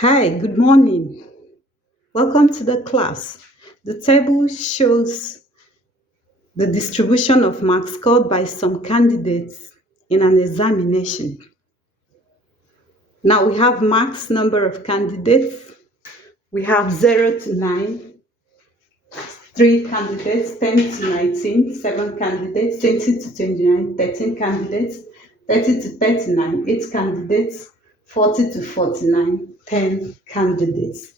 Hi, good morning. Welcome to the class. The table shows the distribution of marks scored by some candidates in an examination. Now we have marks number of candidates. We have 0 to 9, 3 candidates, 10 to 19, 7 candidates, 20 to 29, 13 candidates, 30 to 39, 8 candidates, 40 to 49, 10 candidates.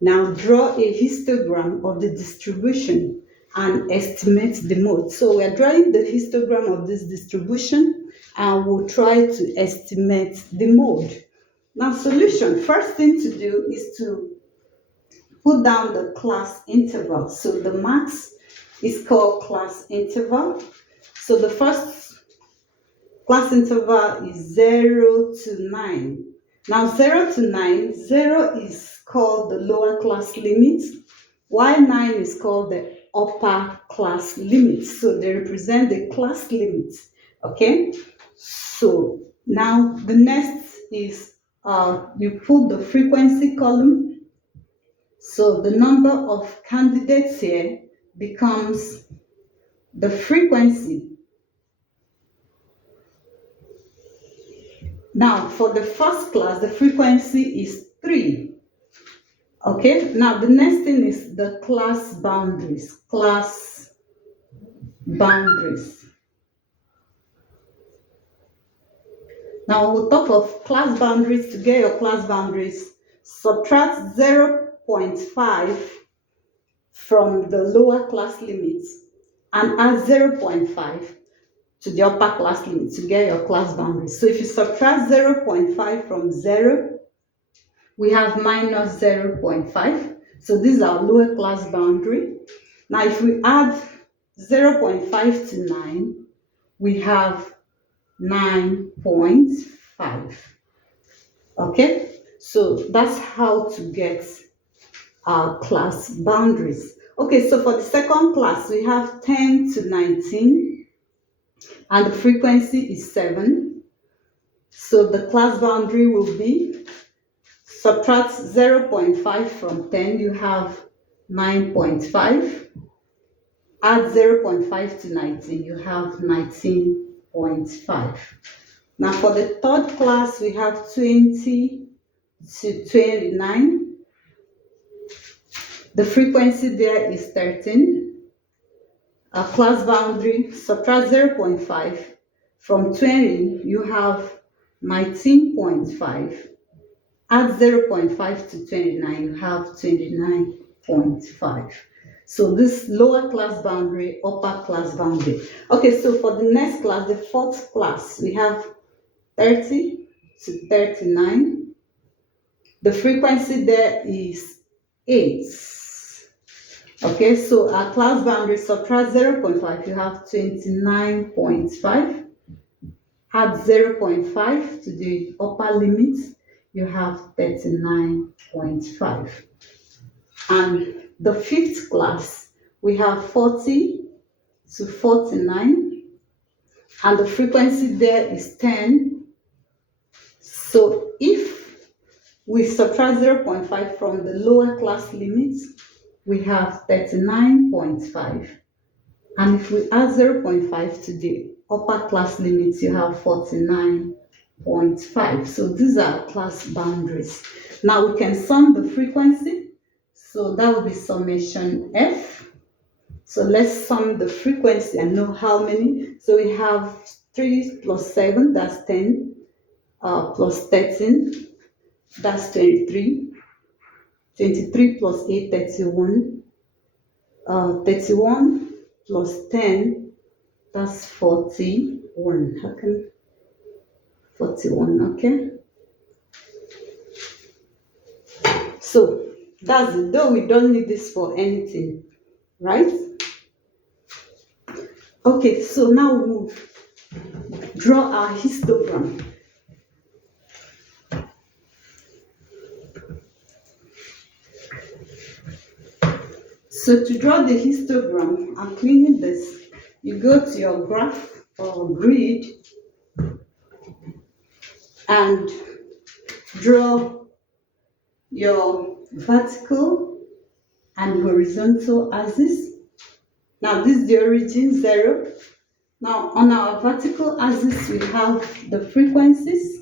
Now draw a histogram of the distribution and estimate the mode. So we're drawing the histogram of this distribution and we'll try to estimate the mode. Now solution, first thing to do is to put down the class interval. So the max is called class interval. So the first class interval is 0 to 9. Now 0 to 9, 0 is called the lower class limit, while 9 is called the upper class limit. So they represent the class limit. Okay? So now the next is you put the frequency column. So the number of candidates here becomes the frequency. Now for the first class, the frequency is 3. Okay, now the next thing is the class boundaries. Class boundaries. Now we'll talk of class boundaries. To get your class boundaries, subtract 0.5 from the lower class limits and add 0.5 to the upper class limit to get your class boundaries. So if you subtract 0.5 from 0, we have minus 0.5. So this is our lower class boundary. Now if we add 0.5 to 9, we have 9.5. Okay, so that's how to get our class boundaries. Okay, so for the second class, we have 10 to 19, and the frequency is 7. So the class boundary will be subtract 0.5 from 10, you have 9.5. Add 0.5 to 19, you have 19.5. Now for the third class, we have 20 to 29. The frequency there is 13. Our class boundary, subtract 0.5 from 20, you have 19.5. Add 0.5 to 29, you have 29.5. So this lower class boundary, upper class boundary. Okay, so for the next class, the fourth class, we have 30 to 39. The frequency there is 8. Okay, so our class boundary, subtract 0.5, you have 29.5. Add 0.5 to the upper limit, you have 39.5. And the fifth class, we have 40 to 49, and the frequency there is 10. So if we subtract 0.5 from the lower class limit, we have 39.5. And if we add 0.5 to the upper class limit, you have 49.5. So these are class boundaries. Now we can sum the frequency. So that will be summation F. So let's sum the frequency and know how many. So we have 3 plus 7, that's 10, plus 13, that's 23. 23 plus 8, 31. 31 plus 10, that's 41. How can 41, okay? So that's it, though we don't need this for anything, right? Okay, so now we'll draw our histogram. So to draw the histogram, I'm cleaning this. You go to your graph or grid and draw your vertical and horizontal axis. Now this is the origin 0. Now on our vertical axis we have the frequencies.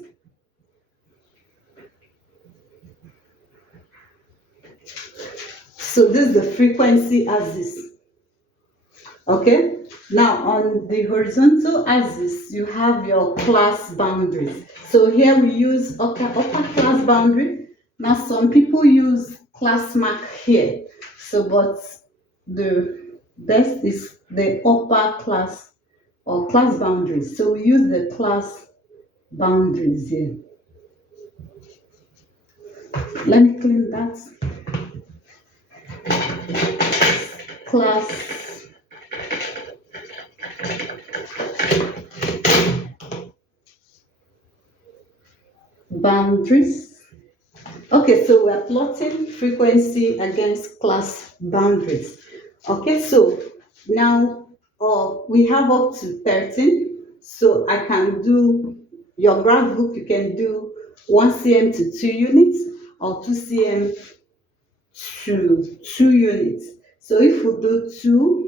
So this is the frequency axis. Okay, now on the horizontal axis you have your class boundaries. So here we use upper class boundary. Now some people use class mark here, so but the best is the upper class or class boundaries. So we use the class boundaries here. Let me clean that. Class boundaries. Okay, so we're plotting frequency against class boundaries. Okay, so now we have up to 13. So I can do your graph book, you can do 1 cm to 2 units or 2 cm to 2 units. So if we do 2,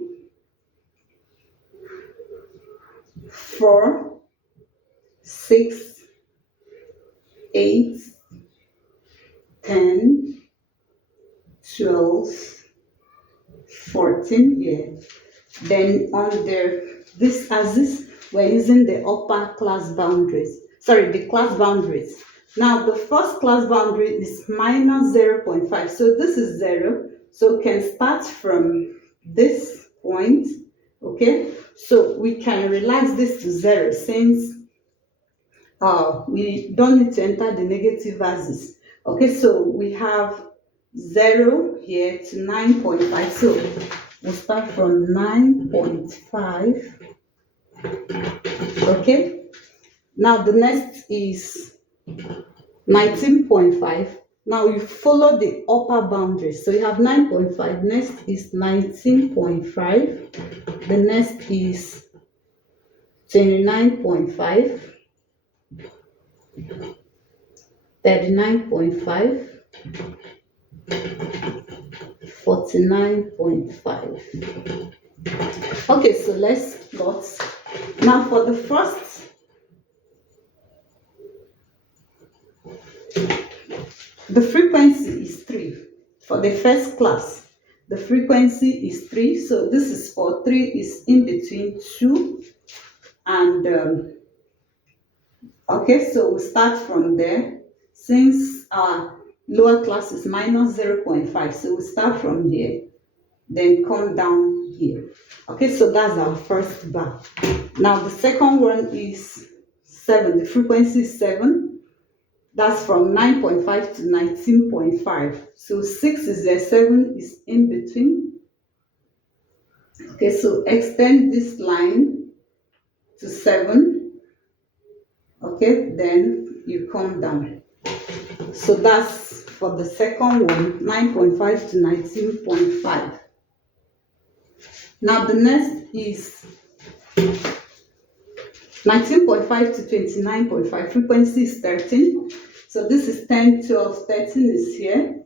4, 6, 8, 10, 12, 14, yeah. Then on this axis, we're using the upper class boundaries. Sorry, the class boundaries. Now the first class boundary is minus 0.5. So this is 0. So we can start from this point. Okay, so we can relax this to 0 since we don't need to enter the negative axis. Okay, so we have 0 here to 9.5. So we'll start from 9.5. Okay, now the next is 19.5. Now you follow the upper boundary. So you have 9.5. Next is 19.5. The next is 29.5. 39.5, 49.5. Okay, so let's plot. Now for the first, the frequency is 3. For the first class, the frequency is 3. So this is for 3 is in between 2 and okay, so we start from there. Since our lower class is minus 0.5, so we start from here, then come down here. Okay, so that's our first bar. Now the second one is 7. The frequency is 7. That's from 9.5 to 19.5. So 6 is there, 7 is in between. Okay, so extend this line to 7. Okay, then you come down. So that's for the second one, 9.5 to 19.5. Now the next is 19.5 to 29.5. Frequency is 13. So this is 10, 12, 13 is here.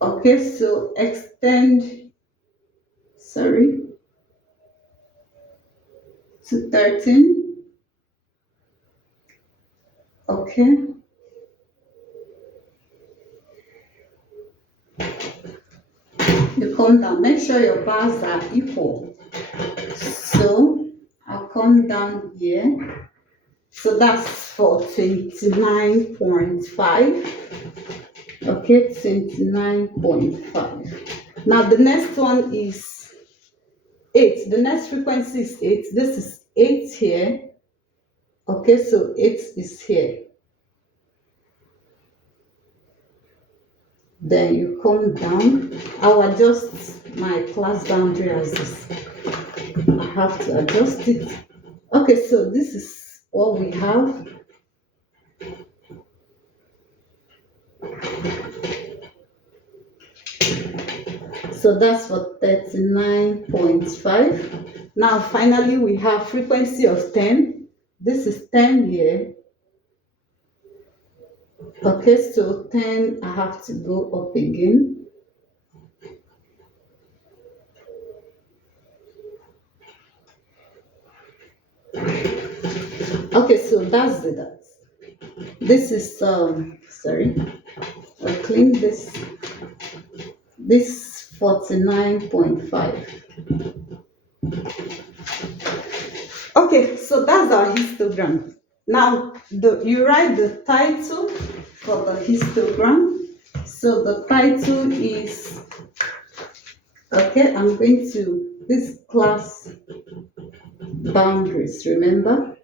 Okay, so extend, to 13. Okay. You come down, make sure your bars are equal. So I'll come down here. So that's for 29.5. Okay, 29.5. Now the next one is 8. The next frequency is 8. This is 8 here. Okay, so 8 is here. Then you come down. I'll adjust my class boundary as this. I have to adjust it. Okay, so this is what we have. So that's for 39.5. Now finally we have frequency of 10. This is 10 here. Okay, so 10, I have to go up again. Okay, so that's that. This is sorry, I'll clean this 49.5. Okay, so that's our histogram. Now you write the title for the histogram. So the title is, okay, I'm going to this class boundaries, remember?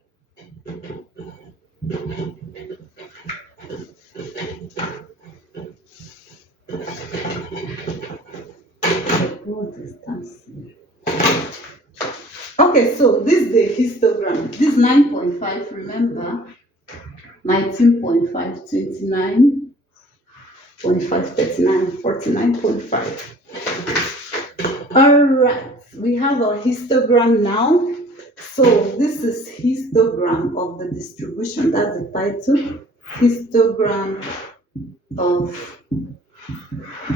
Okay, so this is the histogram. This 9.5, remember? 19.5, 29.5, 39, 49.5. All right, we have our histogram now. So this is histogram of the distribution. That's the title. Histogram of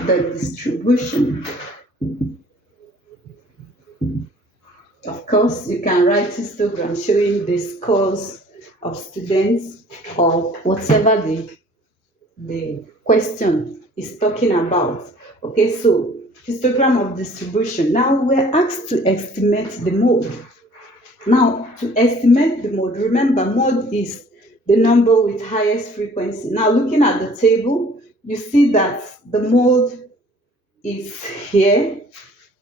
the distribution. Of course, you can write histogram showing the scores of students or whatever the question is talking about. Okay, so histogram of distribution. Now we're asked to estimate the mode. Now, to estimate the mode, remember mode is the number with highest frequency. Now, looking at the table, you see that the mode is here.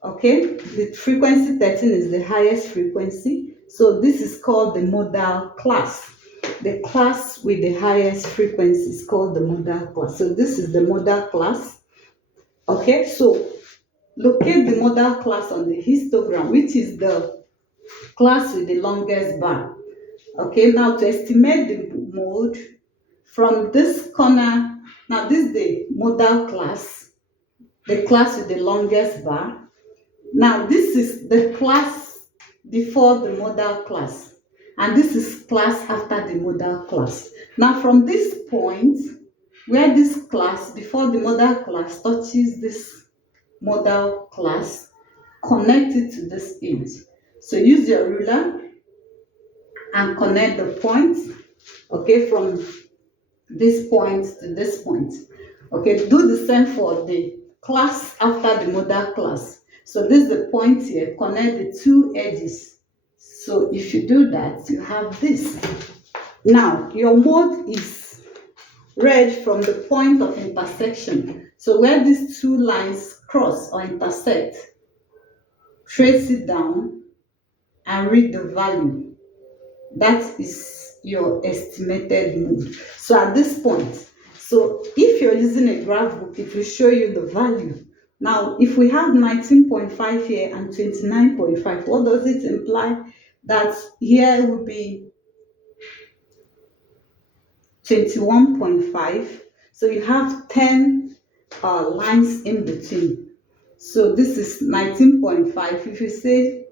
Okay, the frequency 13 is the highest frequency. So this is called the modal class. The class with the highest frequency is called the modal class. So this is the modal class. Okay, so locate the modal class on the histogram, which is the class with the longest bar. Okay, now to estimate the mode from this corner, now this is the modal class, the class with the longest bar. Now this is the class before the modal class, and this is class after the modal class. Now from this point, where this class before the modal class touches this modal class, connect it to this edge. So use your ruler and connect the points, okay, from this point to this point. Okay, do the same for the class after the modal class. So this is the point here, connect the two edges. So if you do that, you have this. Now, your mode is read from the point of intersection. So where these two lines cross or intersect, trace it down and read the value. That is your estimated mode. So at this point, so if you're using a graph book, it will show you the value. Now, if we have 19.5 here and 29.5, what does it imply? That here will be 21.5. So you have 10 lines in between. So this is 19.5. If you say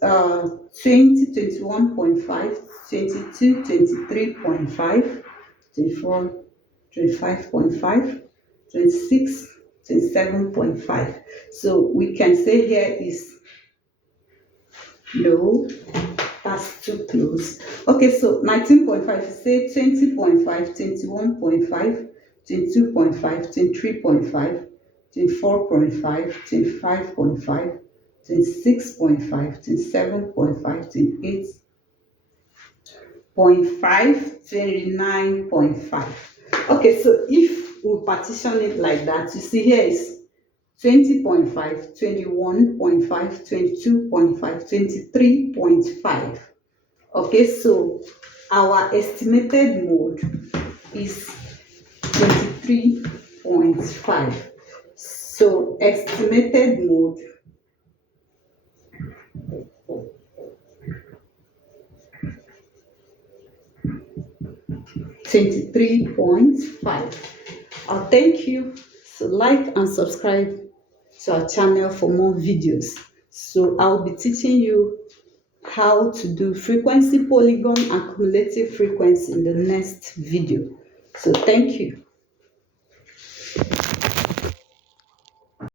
20, 21.5, 22, 23.5, 24, 25.5, 26, 27.5. So we can say here is no, that's too close. Okay, so 19.5, say 20.5, 21.5, 22.5, 23.5, 24.5, 25.5, 26.5, 27.5, 28.5, 29.5. Okay, so if we partition it like that, you see here is 20.5, 21.5, 22.5, 23.5. Okay, so our estimated mode is 23.5. So estimated mode $23.5. Thank you. So like and subscribe to our channel for more videos. So I'll be teaching you how to do frequency polygon and cumulative frequency in the next video. So thank you.